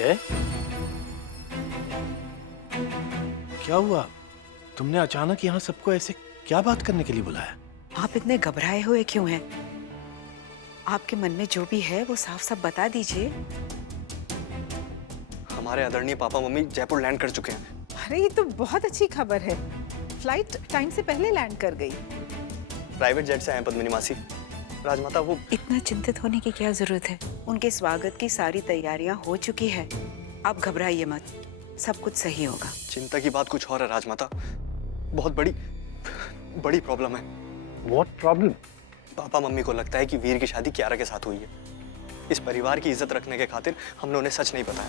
है? क्या हुआ? तुमने अचानक यहाँ सबको ऐसे क्या बात करने के लिए बुलाया? आप इतने घबराए हुए क्यों हैं? आपके मन में जो भी है वो साफ साफ बता दीजिए। हमारे आदरणीय पापा मम्मी जयपुर लैंड कर चुके हैं। अरे ये तो बहुत अच्छी खबर है। फ्लाइट टाइम से पहले लैंड कर गई। प्राइवेट जेट से आए पद्मिनी मासी। राजमाता वो इतना चिंतित होने की क्या जरूरत है? उनके स्वागत की सारी तैयारियां हो चुकी है। आप घबराइए मत, सब कुछ सही होगा। चिंता की बात कुछ और है राजमाता। बहुत बड़ी प्रॉब्लम है। What problem? पापा मम्मी को लगता है कि वीर की शादी कियारा के साथ हुई है। इस परिवार की इज्जत रखने के खातिर हमने उन्हें सच नहीं बताया।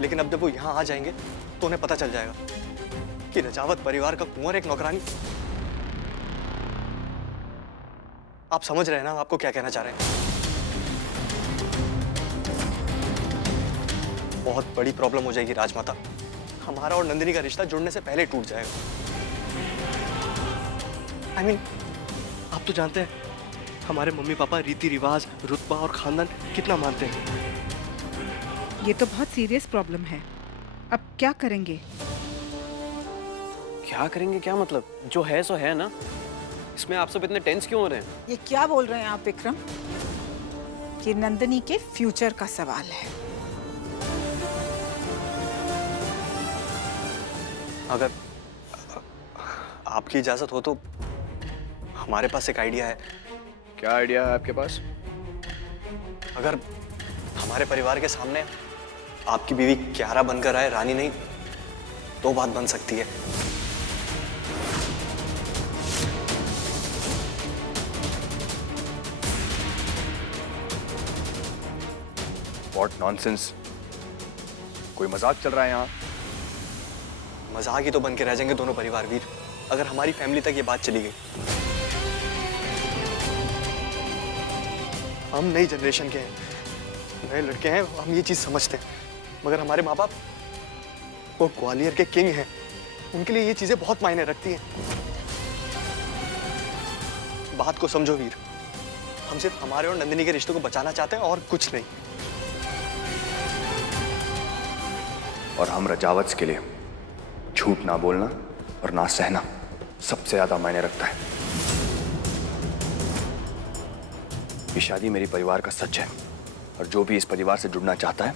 लेकिन अब जब वो यहाँ आ जाएंगे तो उन्हें पता चल जाएगा कि रजावत परिवार का कुंवर एक नौकरानी। आप समझ रहे हैं ना आपको क्या कहना चाह रहे हैं? बहुत बड़ी प्रॉब्लम हो जाएगी राजमाता। हमारा और नंदिनी का रिश्ता जुड़ने से पहले टूट जाएगा। I mean, आप तो जानते हैं हमारे मम्मी पापा रीति रिवाज, रुतबा और खानदान कितना मानते हैं। ये तो बहुत सीरियस प्रॉब्लम है। अब क्या करेंगे? क्या करेंगे? क्या मतलब? जो है सो है ना। इसमें आप सब इतने टेंस क्यों हो रहे हैं? ये क्या बोल रहे हैं आप विक्रम? ये नंदिनी के फ्यूचर का सवाल है। अगर आपकी इजाजत हो तो हमारे पास एक आइडिया है। क्या आइडिया है आपके पास? अगर हमारे परिवार के सामने आपकी बीवी कियारा बनकर आए, रानी नहीं, तो बात बन सकती है। What nonsense? कोई मजाक चल रहा है यहाँ? मजाक ही तो बन के रह जाएंगे दोनों परिवार वीर, अगर हमारी फैमिली तक ये बात चली गई। हम नई जनरेशन के हैं, नए लड़के हैं, हम ये चीज समझते हैं। मगर हमारे माँ बाप वो ग्वालियर के किंग हैं, उनके लिए ये चीजें बहुत मायने रखती हैं। बात को समझो वीर, हम सिर्फ हमारे और नंदिनी के रिश्ते को बचाना चाहते हैं और कुछ नहीं। और हम रजावत्स के लिए झूठ ना बोलना और ना सहना सबसे ज्यादा मायने रखता है। ये शादी मेरे परिवार का सच है और जो भी इस परिवार से जुड़ना चाहता है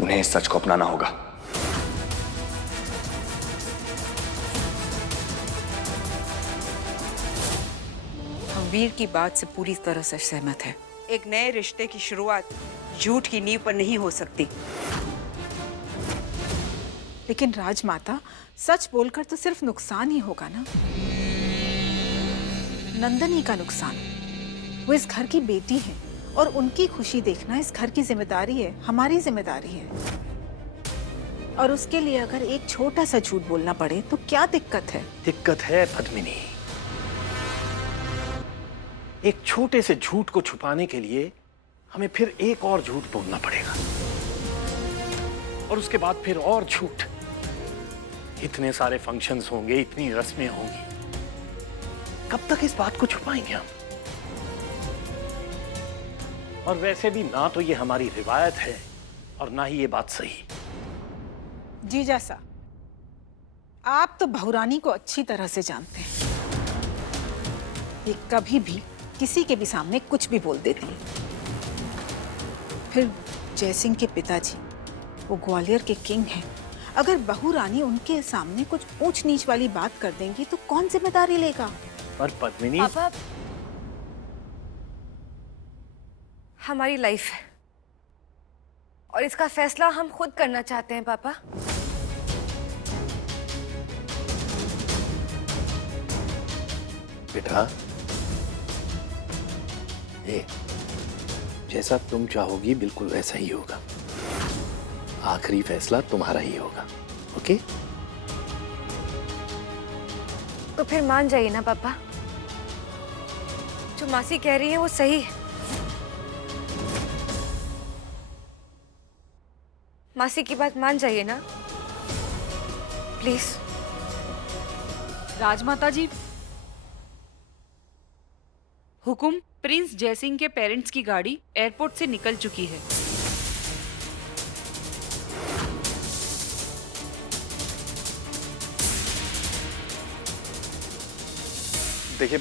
उन्हें इस सच को अपनाना होगा। हम वीर की बात से पूरी तरह से सहमत है। एक नए रिश्ते की शुरुआत झूठ की नींव पर नहीं हो सकती। लेकिन राजमाता, सच बोलकर तो सिर्फ नुकसान ही होगा ना। नंदिनी का नुकसान। वो इस घर की बेटी है और उनकी खुशी देखना इस घर की जिम्मेदारी है, हमारी जिम्मेदारी है। और उसके लिए अगर एक छोटा सा झूठ बोलना पड़े तो क्या दिक्कत है? दिक्कत है पद्मिनी। एक छोटे से झूठ को छुपाने के लिए हमें फिर एक और झूठ बोलना पड़ेगा और उसके बाद फिर और झूठ। इतने सारे फंक्शंस होंगे, इतनी रस्में होंगी, कब तक इस बात को छुपाएंगे हम? और वैसे भी ना तो ये हमारी रिवायत है और ना ही ये बात सही। जीजा सा, आप तो बहुरानी को अच्छी तरह से जानते हैं। ये कभी भी किसी के भी सामने कुछ भी बोल देती है। फिर जयसिंह के पिताजी वो ग्वालियर के किंग हैं। अगर बहू रानी उनके सामने कुछ ऊंच नीच वाली बात कर देंगी तो कौन जिम्मेदारी लेगा? पर पद्मिनी, पापा, हमारी लाइफ है और इसका फैसला हम खुद करना चाहते हैं पापा। बेटा, जैसा तुम चाहोगी बिल्कुल वैसा ही होगा। आखिरी फैसला तुम्हारा ही होगा। ओके? तो फिर मान जाइए ना पापा, जो मासी कह रही है वो सही है। मासी की बात मान जाइए ना प्लीज। राजमाता जी, हुकुम, प्रिंस जयसिंह के पेरेंट्स की गाड़ी एयरपोर्ट से निकल चुकी है। देखिए,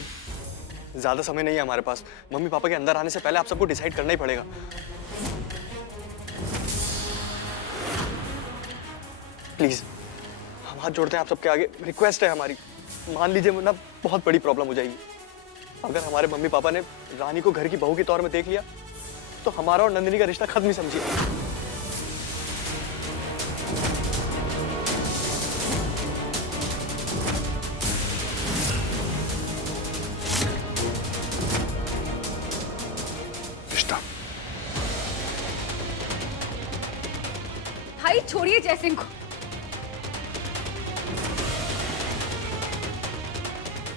ज्यादा समय नहीं है हमारे पास। मम्मी पापा के अंदर आने से पहले आप सबको डिसाइड करना ही पड़ेगा। प्लीज, हम हाथ जोड़ते हैं आप सबके आगे, रिक्वेस्ट है हमारी। मान लीजिए वरना बहुत बड़ी प्रॉब्लम हो जाएगी। अगर हमारे मम्मी पापा ने रानी को घर की बहू के तौर में देख लिया तो हमारा और नंदिनी का रिश्ता खत्म ही समझिए। रिश्ता भाई छोड़िए जयसिंह को।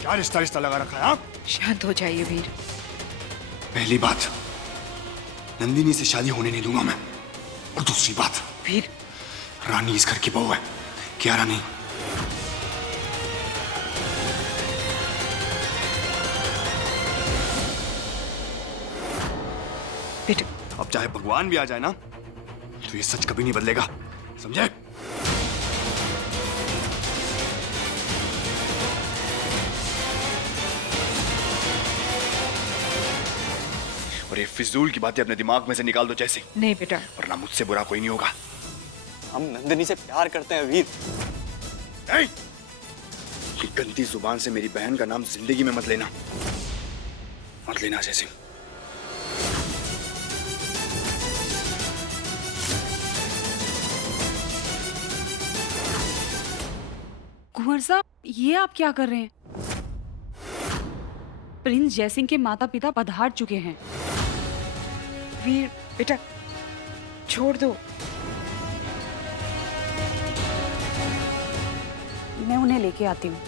क्या रिश्ता रिश्ता लगा रखा है आप? शांत हो जाइए वीर। पहली बात, नंदिनी से शादी होने नहीं दूंगा मैं। और दूसरी बात, वीर, रानी इस घर की बहू है, कियारा नहीं। बेटा, अब चाहे भगवान भी आ जाए ना, तो ये सच कभी नहीं बदलेगा, समझे? और ये फिजूल की बातें अपने दिमाग में से निकाल दो जैसे, नहीं बेटा। वरना मुझसे बुरा कोई नहीं होगा। हम नंदिनी से प्यार करते हैं वीर। ए! ये गंदी जुबान से मेरी बहन का नाम जिंदगी में मत लेना, मत लेना जैसे। कुंवर साहब, ये आप क्या कर रहे हैं? प्रिंस जयसिंह के माता पिता पधार चुके हैं। वीर बेटा, छोड़ दो। मैं उन्हें लेके आती हूँ।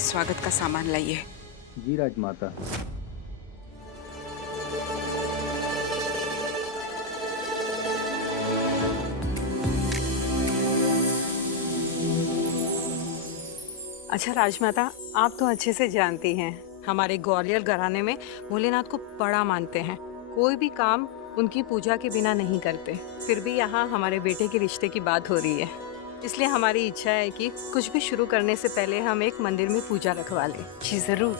स्वागत का सामान लाइए। जी राजमाता। अच्छा राजमाता, आप तो अच्छे से जानती हैं हमारे ग्वालियर घराने में भोलेनाथ को बड़ा मानते हैं। कोई भी काम उनकी पूजा के बिना नहीं करते। फिर भी यहाँ हमारे बेटे के रिश्ते की बात हो रही है, इसलिए हमारी इच्छा है कि कुछ भी शुरू करने से पहले हम एक मंदिर में पूजा रखवा लें। जी जरूर,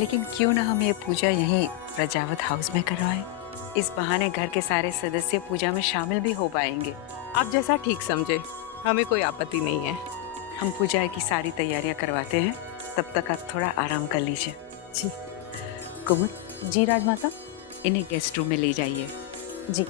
लेकिन क्यों ना हम ये पूजा यहीं प्रजावत हाउस में करवाएं? इस बहाने घर के सारे सदस्य पूजा में शामिल भी हो पाएंगे। आप जैसा ठीक समझे, हमें कोई आपत्ति नहीं है। हम पूजा की सारी तैयारियां करवाते हैं, तब तक आप थोड़ा आराम कर लीजिए। जी। कुमुद, जी राजमाता। इन्हें गेस्ट रूम में ले जाइए। जी।